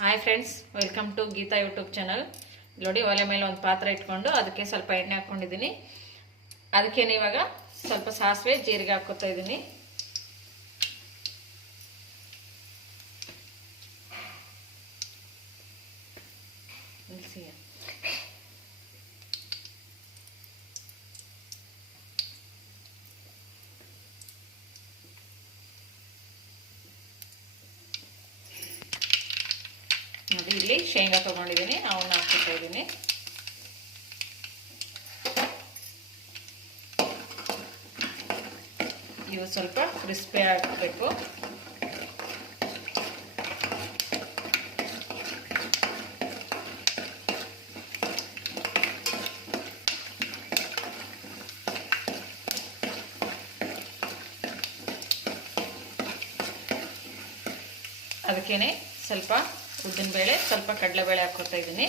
Hi friends, welcome to Geetha YouTube channel. ನೋಡಿ, ಒಲೆ ಮೇಲೆ ಒಂದು ಪಾತ್ರೆ ಇಟ್ಕೊಂಡು ಅದಕ್ಕೆ ಸ್ವಲ್ಪ ಎಣ್ಣೆ ಹಾಕ್ಕೊಂಡಿದ್ದೀನಿ. ಅದಕ್ಕೇನೆ ಇವಾಗ ಸ್ವಲ್ಪ ಸಾಸಿವೆ ಜೀರಿಗೆ ಹಾಕ್ಕೊತಾ ಇದ್ದೀನಿ. ನೋಡಿ, ಇಲ್ಲಿ ಶೇಂಗಾ ತಗೊಂಡಿದ್ದೀನಿ, ಅವನ್ನ ಹಾಕ್ಕೊತಾ ಇದ್ದೀನಿ. ಇವು ಸ್ವಲ್ಪ ಕ್ರಿಸ್ಪಿ ಆಗಬೇಕು. ಅದಕ್ಕೇನೆ ಸ್ವಲ್ಪ ಉದ್ದಿನಬೇಳೆ, ಸ್ವಲ್ಪ ಕಡಲೆಬೇಳೆ ಹಾಕ್ಕೊತಾ ಇದ್ದೀನಿ.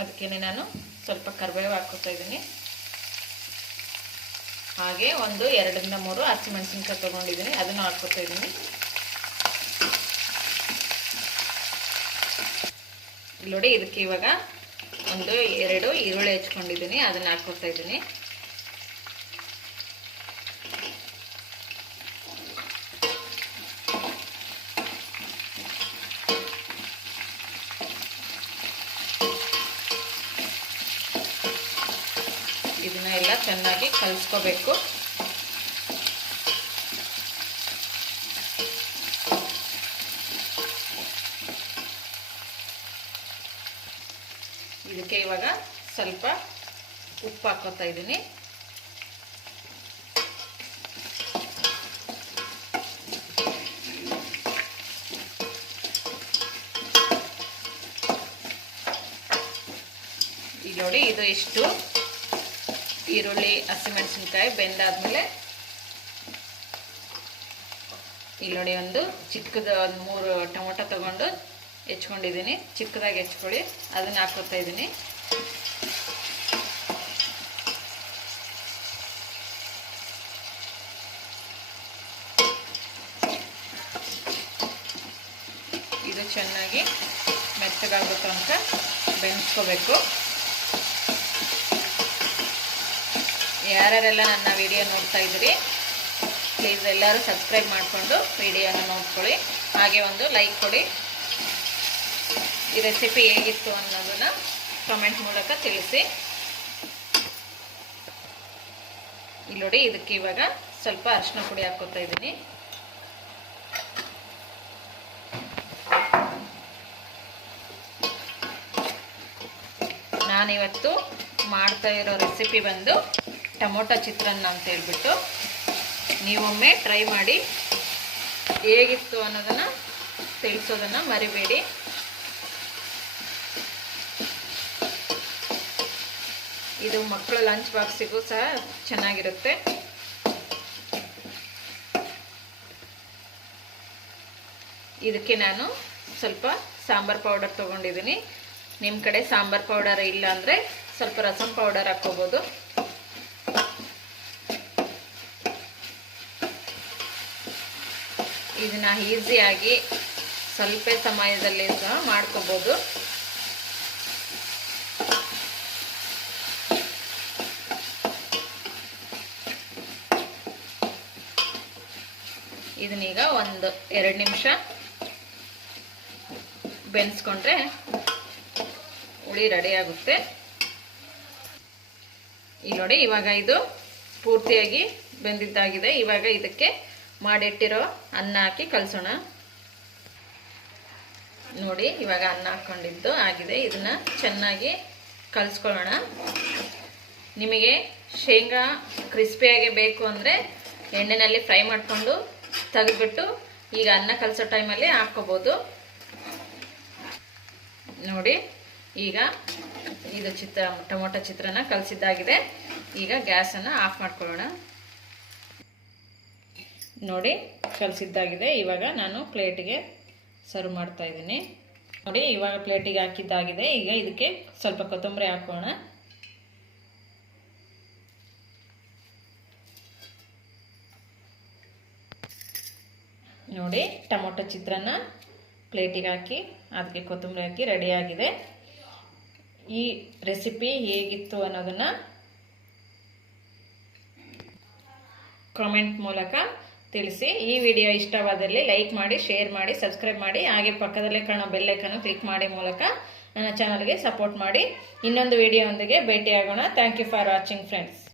ಅದಕ್ಕೇನೆ ನಾನು ಸ್ವಲ್ಪ ಕರಿಬೇವು ಹಾಕ್ಕೊತಾ ಇದ್ದೀನಿ. ಹಾಗೆ ಒಂದು 2ರಿಂದ 3 ಹಸಿಮೆಣಸಿನಕಾಯಿ ತಗೊಂಡಿದ್ದೀನಿ, ಅದನ್ನು ಹಾಕ್ಕೊತಾ ಇದ್ದೀನಿ. ನೋಡಿ, ಇದಕ್ಕೆ ಇವಾಗ 1-2 ಈರುಳ್ಳಿ ಹೆಚ್ಕೊಂಡಿದ್ದೀನಿ, ಅದನ್ನ ಹಾಕ್ಕೊತಾ ಇದ್ದೀನಿ. ಇದನ್ನ ಎಲ್ಲ ಚೆನ್ನಾಗಿ ಕಲಿಸ್ಕೋಬೇಕು. ಇದಕ್ಕೆ ಇವಾಗ ಸ್ವಲ್ಪ ಉಪ್ಪು ಹಾಕೋತಾ ಇದ್ದೀನಿ. ಈಗ ನೋಡಿ, ಇದು ಇಷ್ಟು ಈರುಳ್ಳಿ ಹಸಿಮೆಣಸಿನಕಾಯಿ ಬೆಂದಾದ್ಮೇಲೆ ಇಲ್ಲಿ ನೋಡಿ, ಒಂದು ಚಿಕ್ಕದ 3 ಟೊಮೊಟೊ ತಗೊಂಡು ಹೆಚ್ಕೊಂಡಿದ್ದೀನಿ, ಚಿಕ್ಕದಾಗಿ ಹೆಚ್ಕೊಳ್ಳಿ, ಅದನ್ನ ಹಾಕೋತಾ ಇದ್ದೀನಿ. ಇದು ಚೆನ್ನಾಗಿ ಮೆತ್ತಗಾಗೋ ತನಕ ಬೆಂದಿಸ್ಕೋಬೇಕು. ಯಾರ್ಯಾರೆಲ್ಲ ನನ್ನ ವಿಡಿಯೋ ನೋಡ್ತಾ ಇದ್ದೀರಿ, ಪ್ಲೀಸ್ ಎಲ್ಲರೂ ಸಬ್ಸ್ಕ್ರೈಬ್ ಮಾಡಿಕೊಂಡು ವಿಡಿಯೋನ ನೋಡ್ಕೊಳ್ಳಿ. ಹಾಗೆ ಒಂದು ಲೈಕ್ ಕೊಡಿ. ಈ ರೆಸಿಪಿ ಹೇಗಿತ್ತು ಅನ್ನೋದನ್ನ ಕಾಮೆಂಟ್ ಮೂಲಕ ತಿಳಿಸಿ. ಇಲ್ಲಿ ನೋಡಿ, ಇದಕ್ಕೆ ಇವಾಗ ಸ್ವಲ್ಪ ಅರಿಶಿನ ಪುಡಿ ಹಾಕೋತಾ ಇದ್ದೀನಿ. ನಾನಿವತ್ತು ಮಾಡ್ತಾ ಇರೋ ರೆಸಿಪಿ ಬಂದು ಟೊಮೊಟೊ ಚಿತ್ರಾನ್ನ ಅಂತ ಹೇಳ್ಬಿಟ್ಟು, ನೀವೊಮ್ಮೆ ಟ್ರೈ ಮಾಡಿ, ಹೇಗಿತ್ತು ಅನ್ನೋದನ್ನು ತಿಳಿಸೋದನ್ನು ಮರಿಬೇಡಿ. ಇದು ಮಕ್ಕಳ ಲಂಚ್ ಬಾಕ್ಸಿಗೂ ಸಹ ಚೆನ್ನಾಗಿರುತ್ತೆ. ಇದಕ್ಕೆ ನಾನು ಸ್ವಲ್ಪ ಸಾಂಬಾರ್ ಪೌಡರ್ ತೊಗೊಂಡಿದ್ದೀನಿ. ನಿಮ್ಮ ಕಡೆ ಸಾಂಬಾರ್ ಪೌಡರ್ ಇಲ್ಲ ಅಂದರೆ ಸ್ವಲ್ಪ ರಸಂ ಪೌಡರ್ ಹಾಕ್ಕೋಬೋದು. ಇದನ್ನ ಈಸಿಯಾಗಿ ಸ್ವಲ್ಪ ಸಮಯದಲ್ಲಿ ಸಹ ಮಾಡ್ಕೋಬೋದು. ಇದನ್ನೀಗ 1-2 ನಿಮಿಷ ಬೆನ್ಸ್ಕೊಂಡ್ರೆ ಹುಳಿ ರೆಡಿ ಆಗುತ್ತೆ. ಈಗ ನೋಡಿ, ಇವಾಗ ಇದು ಪೂರ್ತಿಯಾಗಿ ಬೆಂದಿದ್ದಾಗಿದೆ. ಇವಾಗ ಇದಕ್ಕೆ ಮಾಡಿಟ್ಟಿರೋ ಅನ್ನ ಹಾಕಿ ಕಲಸೋಣ. ನೋಡಿ, ಇವಾಗ ಅನ್ನ ಹಾಕ್ಕೊಂಡಿದ್ದು ಆಗಿದೆ. ಇದನ್ನ ಚೆನ್ನಾಗಿ ಕಲಿಸ್ಕೊಳ್ಳೋಣ. ನಿಮಗೆ ಶೇಂಗಾ ಕ್ರಿಸ್ಪಿಯಾಗಿ ಬೇಕು ಅಂದರೆ ಎಣ್ಣೆಯಲ್ಲಿ ಫ್ರೈ ಮಾಡಿಕೊಂಡು ತೆಗೆದ್ಬಿಟ್ಟು ಈಗ ಅನ್ನ ಕಲಸೋ ಟೈಮಲ್ಲಿ ಹಾಕ್ಕೋಬೋದು. ನೋಡಿ, ಈಗ ಇದು ಟೊಮೊಟೊ ಚಿತ್ರಾನ್ನ ಕಲಸಿದ್ದಾಗಿದೆ. ಈಗ ಗ್ಯಾಸನ್ನು ಆಫ್ ಮಾಡ್ಕೊಳ್ಳೋಣ. ನೋಡಿ ಕಲಸಿದ್ದಾಗಿದೆ. ಇವಾಗ ನಾನು ಪ್ಲೇಟಿಗೆ ಸರ್ವ್ ಮಾಡ್ತಾ ಇದ್ದೀನಿ. ನೋಡಿ ಇವಾಗ ಪ್ಲೇಟಿಗೆ ಹಾಕಿದ್ದಾಗಿದೆ. ಈಗ ಇದಕ್ಕೆ ಸ್ವಲ್ಪ ಕೊತ್ತಂಬರಿ ಹಾಕೋಣ. ನೋಡಿ ಟೊಮೊಟೊ ಚಿತ್ರಾನ್ನ ಪ್ಲೇಟಿಗೆ ಹಾಕಿ ಅದಕ್ಕೆ ಕೊತ್ತಂಬರಿ ಹಾಕಿ ರೆಡಿಯಾಗಿದೆ. ಈ ರೆಸಿಪಿ ಹೇಗಿತ್ತು ಅನ್ನೋದನ್ನು ಕಾಮೆಂಟ್ ಮೂಲಕ ತಿಳಿಸಿ. ಈ ವಿಡಿಯೋ ಇಷ್ಟವಾದಲ್ಲಿ ಲೈಕ್ ಮಾಡಿ, ಶೇರ್ ಮಾಡಿ, ಸಬ್ಸ್ಕ್ರೈಬ್ ಮಾಡಿ. ಹಾಗೆ ಪಕ್ಕದಲ್ಲೇ ಕಾಣೋ ಬೆಲ್ ಐಕಾನ್ ಕ್ಲಿಕ್ ಮಾಡಿ ಮೂಲಕ ನನ್ನ ಚಾನಲ್ಗೆ ಸಪೋರ್ಟ್ ಮಾಡಿ. ಇನ್ನೊಂದು ವಿಡಿಯೋದೊಂದಿಗೆ ಭೇಟಿಯಾಗೋಣ. Thank you for watching friends.